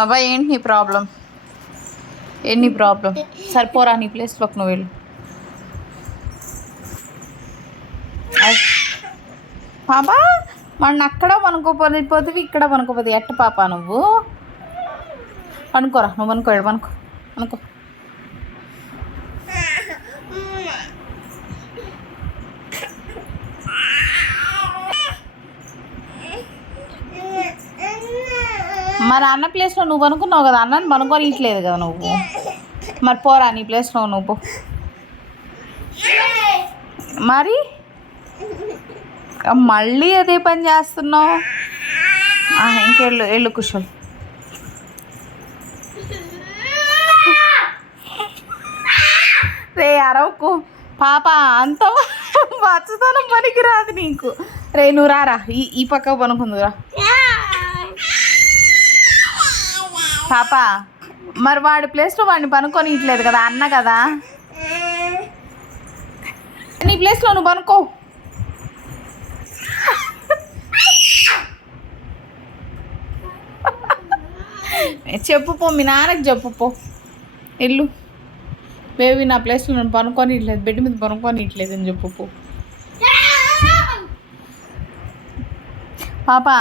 అబ్బాయి ఏంటి నీ ప్రాబ్లం? ఏంటి నీ ప్రాబ్లం? సరిపోరా నీ ప్లేస్లోకి నువ్వు వెళ్ళు. పాపా మన అక్కడ పనుకోపోతే ఇక్కడ పనుకోపోతే ఎట్ట పాప నువ్వు పనుకోరా, నువ్వు పనుకో పనుకో పనుకో. మరి అన్న ప్లేస్లో నువ్వు అనుకున్నావు కదా, అన్నని పనుకోనిట్లేదు కదా నువ్వు. మరి పోరా నీ ప్లేస్లో నువ్వు. మరి మళ్ళీ అదే పని చేస్తున్నావు. ఇంకెళ్ళు ఎళ్ళు కుషల్. రే అరవకు పాప, అంత వచ్చతనం పనికి రాదు నీకు. రే నువ్వు రారా, ఈ పక్క పనుకుందురా పాప. మరి వాడి ప్లేస్లో వాడిని పనుకొని ఇట్లేదు కదా, అన్న కదా. నీ ప్లేస్లో నువ్వు పనుకో. చెప్పు పో, మీ నాన్నకి చెప్పు పో. ఇల్లు బేబీ నా ప్లేస్లో నేను పనుకొని ఇట్లేదు, బెడ్ మీద పనుకొని ఇట్లేదు అని చెప్పు పో. పాపా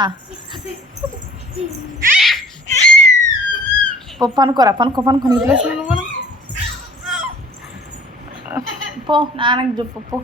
పనుకోరా, పనుకో నీ ప్లేస్లో నువ్వు పో. నాన్నకి చెప్పు పో.